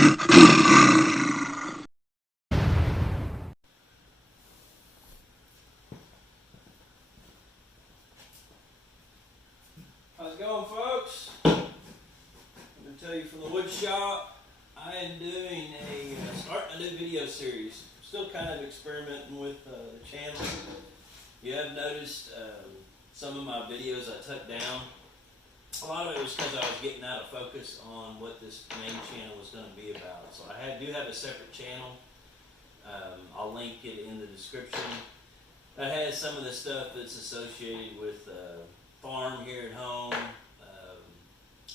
How's it going, folks? I'm going to tell you from the wood shop. I am doing starting a new video series. Still kind of experimenting with the channel. You have noticed some of my videos I took down. A lot of it was because I was getting out of focus on what this main channel was going to be about. So I do have a separate channel. I'll link it in the description. That has some of the stuff that's associated with farm here at home.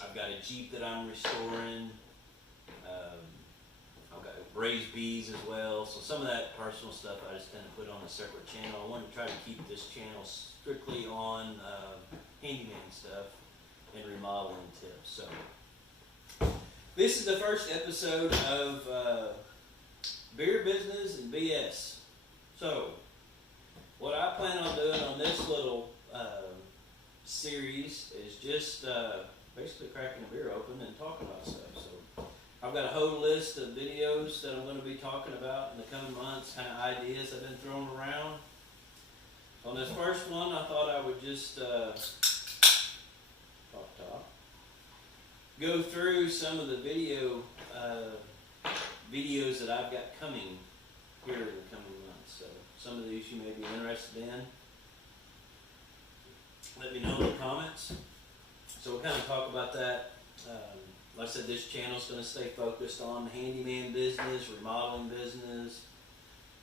I've got a Jeep that I'm restoring. I've got raised bees as well. So some of that personal stuff I just kind of put on a separate channel. I wanted to try to keep this channel strictly on handyman stuff and remodeling tips. So this is the first episode of Beer Business and BS. So what I plan on doing on this little series is just basically cracking a beer open and talking about stuff. So I've got a whole list of videos that I'm going to be talking about in the coming months, kind of ideas I've been throwing around. On this first one, I thought I would just go through some of the videos that I've got coming here in the coming months. So some of these you may be interested in. Let me know in the comments. So we'll kind of talk about that. Like I said, this channel is going to stay focused on the handyman business, remodeling business,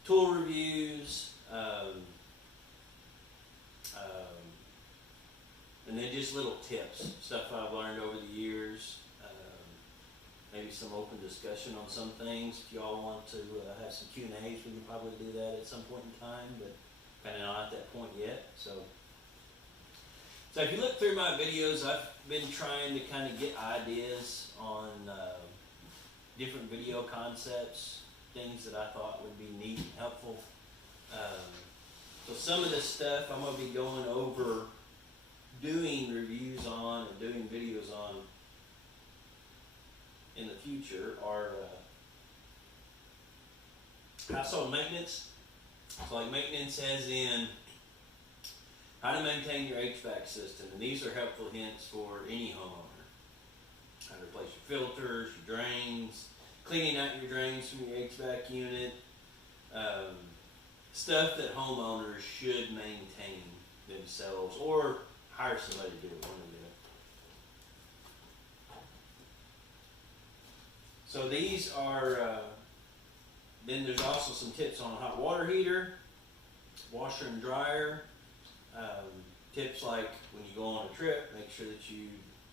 tool reviews, and then just little tips, stuff I've learned over the years. Maybe some open discussion on some things. If y'all want to have some Q&As, we can probably do that at some point in time, but kind of not at that point yet. So if you look through my videos, I've been trying to kind of get ideas on different video concepts, things that I thought would be neat and helpful. So some of this stuff I'm going to be going over, doing reviews on, or doing videos on in the future are household maintenance. So like maintenance as in how to maintain your HVAC system, and these are helpful hints for any homeowner. How to replace your filters, your drains, cleaning out your drains from your HVAC unit, stuff that homeowners should maintain themselves or hire somebody to do it, one or the other. So these are, then there's also some tips on a hot water heater, washer and dryer. Tips like when you go on a trip, make sure that you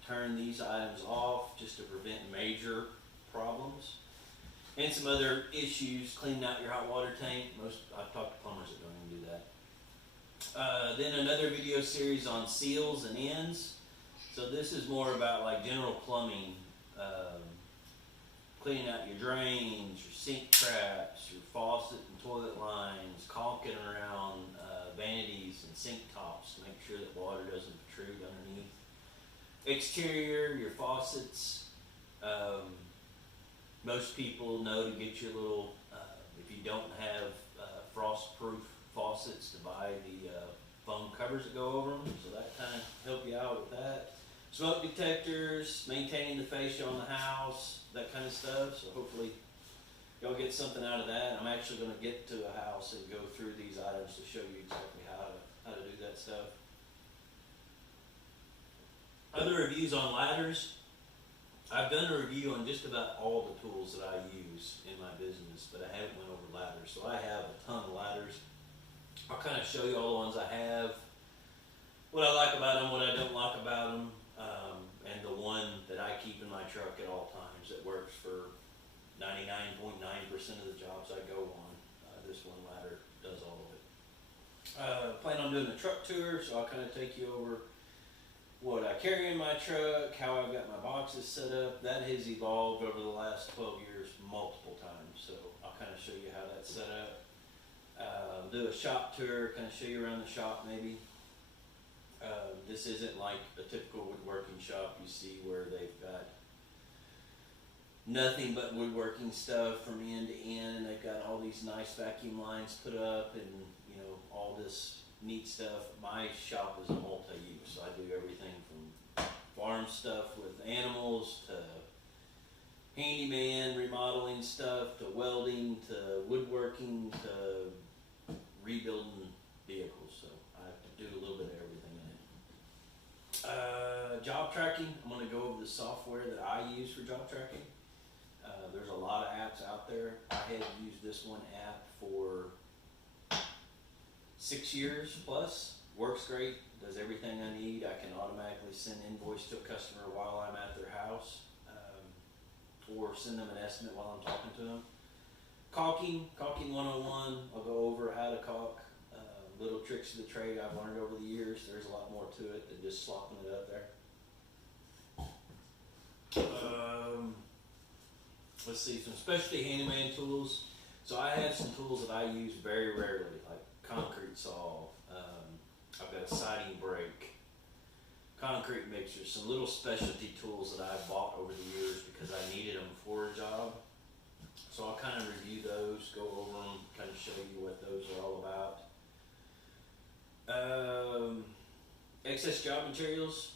turn these items off just to prevent major problems. And some other issues, cleaning out your hot water tank. I've talked to plumbers that don't even do that. Then another video series on seals and ends. So this is more about like general plumbing, cleaning out your drains, your sink traps, your faucet and toilet lines, caulking around vanities and sink tops to make sure that water doesn't protrude underneath. Exterior, your faucets. Most people know to get your little, if you don't have frost-proof faucets, to buy the foam covers that go over them. So that kind of help you out with that. Smoke detectors, maintaining the fascia on the house, that kind of stuff. So hopefully y'all get something out of that. I'm actually going to get to a house and go through these items to show you exactly how to do that stuff. Other reviews on ladders. I've done a review on just about all the tools that I use in my business, but I haven't went over ladders. So I have a ton of ladders. I'll kind of show you all the ones I have, what I like about them, what I don't like about them, and the one that I keep in my truck at all times that works for 99.9% of the jobs I go on. This one ladder does all of it. Plan on doing a truck tour, so I'll kind of take you over what I carry in my truck, how I've got my boxes set up. That has evolved over the last 12 years multiple times, so I'll kind of show you how that's set up. Do a shop tour, kind of show you around the shop maybe. This isn't like a typical woodworking shop you see where they've got nothing but woodworking stuff from end to end, and they've got all these nice vacuum lines put up, and you know, all this neat stuff. My shop is a multi-use, so I do everything from farm stuff with animals to handyman remodeling stuff to welding to woodworking to rebuilding vehicles. So I do a little bit of everything in it. Job tracking, I'm going to go over the software that I use for job tracking. There's a lot of apps out there. I had used this one app for 6 years plus. Works great, does everything I need. I can automatically send invoice to a customer while I'm at their house, or send them an estimate while I'm talking to them. Caulking 101, I'll go over how to caulk. Little tricks of the trade I've learned over the years. There's a lot more to it than just slopping it up there. Let's see, some specialty handyman tools. So I have some tools that I use very rarely, like concrete saw. I've got a siding brake, concrete mixers, some little specialty tools that I've bought over the years because I needed them for a job. So I'll kind of review those, go over them, kind of show you what those are all about. Excess job materials,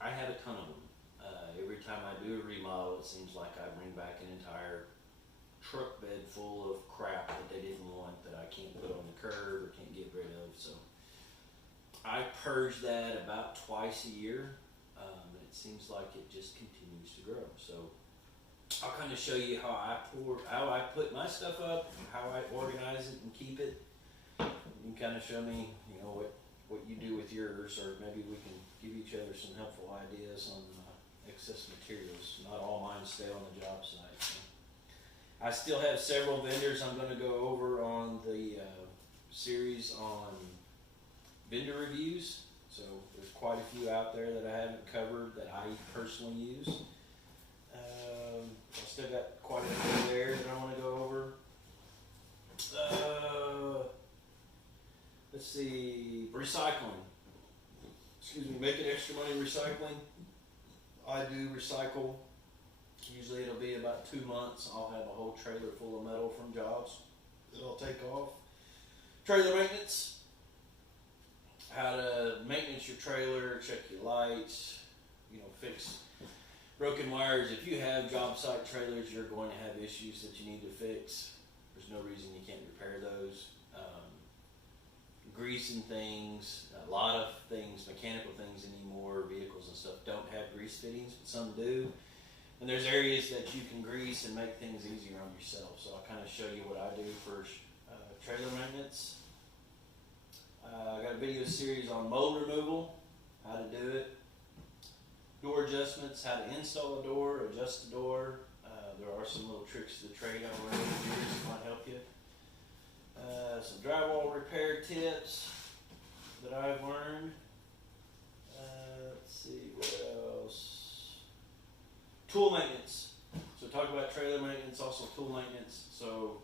I have a ton of them. Every time I do a remodel, it seems like I bring back an entire truck bed full of crap that they didn't want, that I can't put on the curb or can't get rid of. So I purge that about twice a year, and it seems like it just continues to grow. So I'll kind of show you how I put my stuff up, how I organize it and keep it. You can kind of show me, you know, what you do with yours, or maybe we can give each other some helpful ideas on excess materials. Not all mine stay on the job site. So I still have several vendors I'm going to go over on the series on vendor reviews. So there's quite a few out there that I haven't covered that I personally use. I still got quite a few there that I want to go over. Let's see, recycling. Excuse me, making extra money recycling. I do recycle. Usually it'll be about 2 months. I'll have a whole trailer full of metal from jobs that I'll take off. Trailer maintenance. How to maintenance your trailer, check your lights, you know, fix broken wires. If you have job site trailers, you're going to have issues that you need to fix. There's no reason you can't repair those. Greasing things, a lot of things, mechanical things anymore, vehicles and stuff don't have grease fittings, but some do. And there's areas that you can grease and make things easier on yourself. So I'll kind of show you what I do for trailer maintenance. I got a video series on mold removal, how to do it. Door adjustments, how to install a door, adjust the door. There are some little tricks to the trade I've learned over the years that might help you. Some drywall repair tips that I've learned. Let's see, what else? Tool maintenance. So talk about trailer maintenance, also tool maintenance. So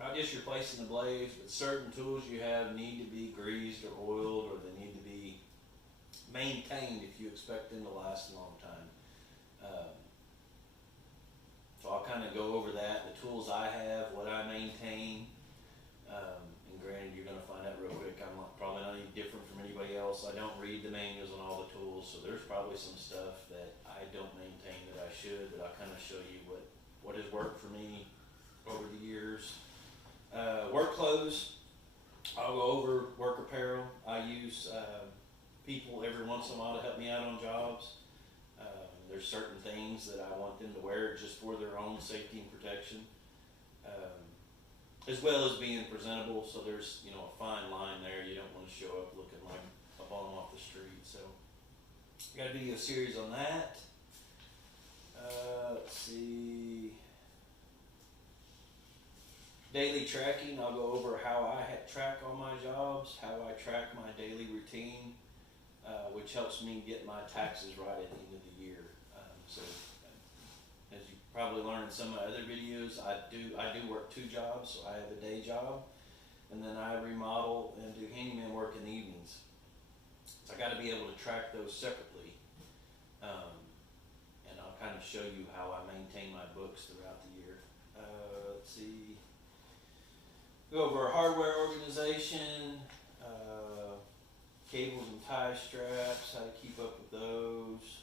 not just replacing the blades, but certain tools you have need to be greased or oiled, or they need to be maintained if you expect them to last a long time. So I'll kind of go over that, the tools I have, what I maintain, and granted you're going to find out real quick, I'm probably not any different from anybody else. I don't read the manuals on all the tools, so there's probably some stuff that I don't maintain that I should, but I'll kind of show you what has worked for me over the years. Work clothes, I'll go over work apparel. I use people every once in a while to help me out on jobs. There's certain things that I want them to wear just for their own safety and protection, as well as being presentable. So there's, you know, a fine line there. You don't want to show up looking like a bum off the street. So got a video series on that. Let's see. Daily tracking, I'll go over how I track all my jobs, how I track my daily routine, which helps me get my taxes right at the end of the year. So as you probably learned in some of my other videos, I do work 2 jobs. So I have a day job, and then I remodel and do handyman work in the evenings. So I got to be able to track those separately. And I'll kind of show you how I maintain my books throughout the year. Let's see. Go over our hardware organization, cables and tie straps, how to keep up with those.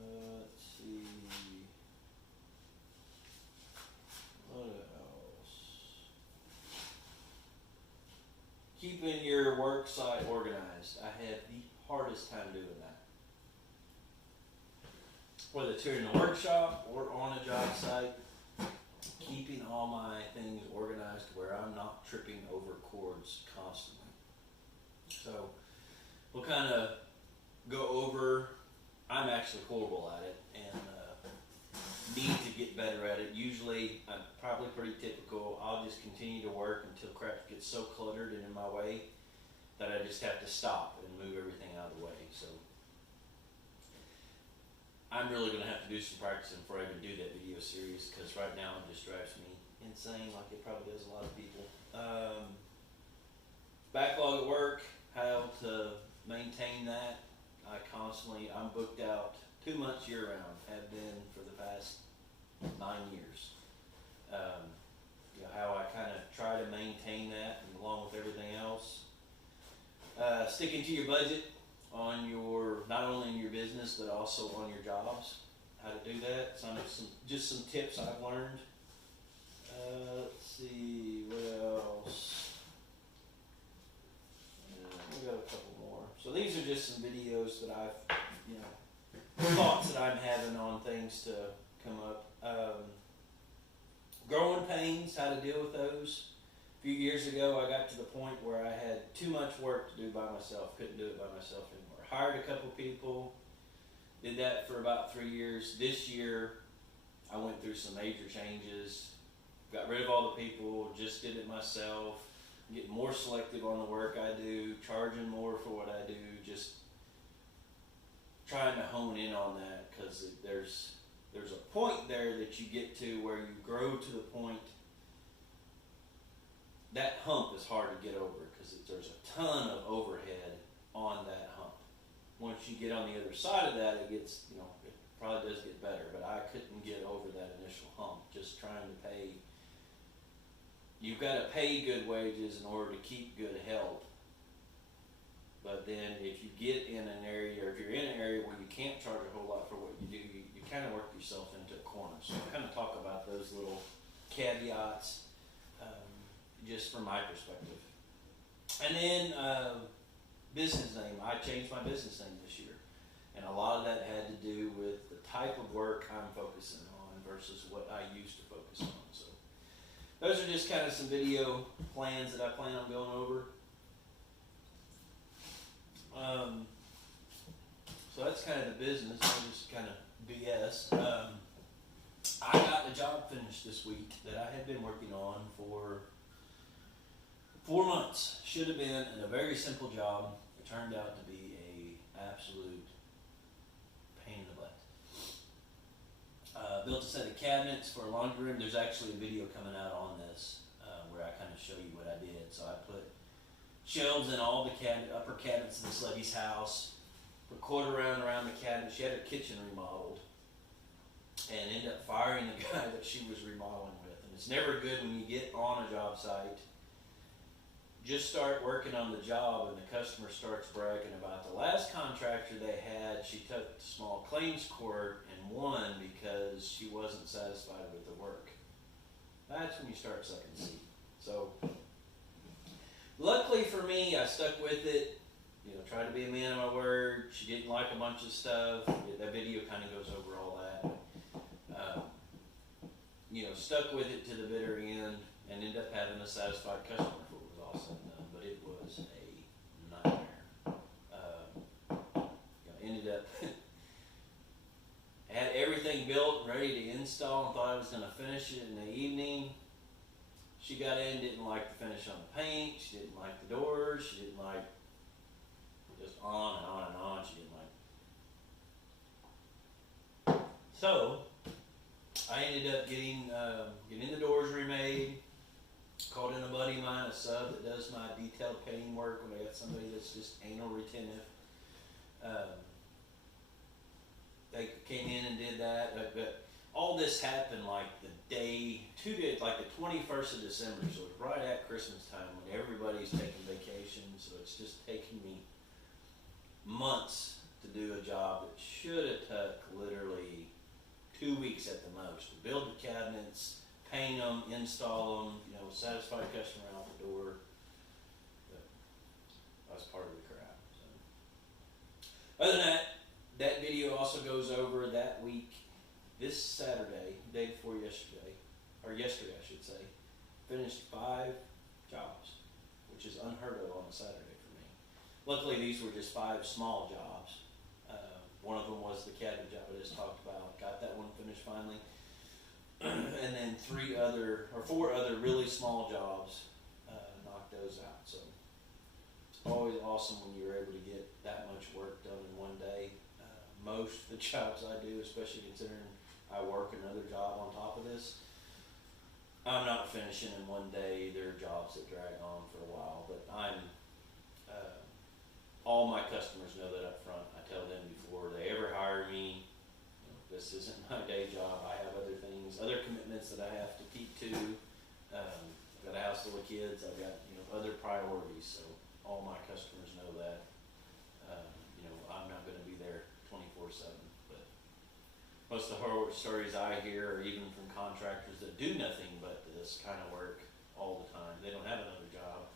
Let's see. What else? Keeping your work site organized. I had the hardest time doing that. Whether it's here in the workshop or on a job site, keeping all my things organized where I'm not tripping over cords constantly. So we'll kind of go over. I'm actually horrible at it and need to get better at it. Usually, I'm probably pretty typical. I'll just continue to work until crap gets so cluttered and in my way that I just have to stop and move everything out of the way. So I'm really going to have to do some practicing before I can do that video series, because right now it just drives me insane like it probably does a lot of people. Backlog at work, how to maintain that. I'm booked out 2 months year round, have been for the past 9 years. How I kind of try to maintain that, and along with everything else. Sticking to your budget on not only in your business but also on your jobs. How to do that. Just some tips I've learned. Let's see, what else? We got a couple more. So these are just some videos that I've, thoughts that I'm having on things to come up. Growing pains, how to deal with those. A few years ago, I got to the point where I had too much work to do by myself. Couldn't do it by myself anymore. Hired a couple people. Did that for about 3 years. This year, I went through some major changes. Got rid of all the people. Just did it myself. Getting more selective on the work I do. Charging more for what I do. Just trying to hone in on that, because there's a point there that you get to where you grow to the point. That hump is hard to get over, because there's a ton of overhead on that hump. Once you get on the other side of that, it gets, it probably does get better, but I couldn't get over that initial hump. Just trying to pay. You've got to pay good wages in order to keep good help. But then if you get in an area, or if you're in an area where you can't charge a whole lot for what you do, you kind of work yourself into a corner. So I'll kind of talk about those little caveats, just from my perspective. And then business name. I changed my business name this year. And a lot of that had to do with the type of work I'm focusing on versus what I used to focus on. So those are just kind of some video plans that I plan on going over. So that's kind of the business. I'll just kind of BS. I got the job finished this week that I had been working on for 4 months. Should have been a very simple job. It turned out to be a absolute pain in the butt. Built a set of cabinets for a laundry room. There's actually a video coming out on this where I kind of show you what I did. So I put shelves in all the upper cabinets in this lady's house. Put quarter round around the cabinet. She had her kitchen remodeled, and ended up firing the guy that she was remodeling with. And it's never good when you get on a job site. Just start working on the job, and the customer starts bragging about the last contractor they had. She took to small claims court and won because she wasn't satisfied with the work. That's when you start sucking seed. So luckily for me, I stuck with it. Tried to be a man of my word. She didn't like a bunch of stuff. That video kind of goes over all that. Stuck with it to the bitter end, and ended up having a satisfied customer before it was all said and done. But it was a nightmare. Ended up had everything built and ready to install, and thought I was going to finish it in the evening. She got in, didn't like the finish on the paint. She didn't like the doors. She didn't like, just on and on and on. She didn't like. So I ended up getting the doors remade. Called in a buddy of mine, a sub that does my detailed painting work when I got somebody that's just anal retentive. they came in and did that. But all this happened like the day, like the 21st of December, so it's right at Christmas time when everybody's taking vacation. So it's just taking me months to do a job that should have took literally 2 weeks at the most. To build the cabinets, paint them, install them, satisfy the customer out the door. But that's part of the crap. So. Other than that, that video also goes over that week, this Saturday, day before yesterday, or yesterday I should say, finished 5 jobs, which is unheard of on a Saturday for me. Luckily, these were just 5 small jobs. One of them was the cabinet job I just talked about. Got that one finished finally. And then 4 other really small jobs, knocked those out. So it's always awesome when you're able to get that much work done in one day. Most of the jobs I do, especially considering I work another job on top of this, I'm not finishing in one day. There are jobs that drag on for a while, but all my customers know that up front. I tell them before they ever hire me, this isn't my day job. I have other things, other commitments that I have to keep to. I've got a house full of kids. I've got other priorities. So all my customers know that. I'm not going to be there 24/7. But most of the horror stories I hear are even from contractors that do nothing but this kind of work all the time. They don't have another job,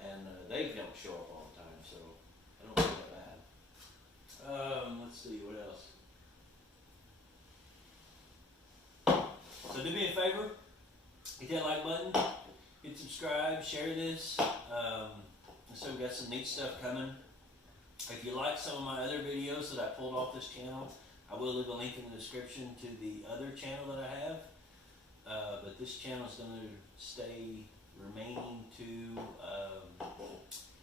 and they don't show up all the time. So I don't feel that bad. Let's see what else. So do me a favor, hit that like button, hit subscribe, share this. So we got some neat stuff coming. If you like some of my other videos that I pulled off this channel, I will leave a link in the description to the other channel that I have. But this channel is going to stay remaining to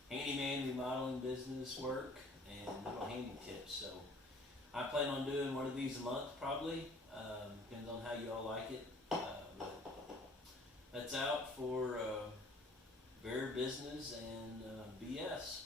handyman remodeling business work and little handy tips. So I plan on doing one of these a month probably. Depends on how you all like it. But that's out for Bear Business and BS.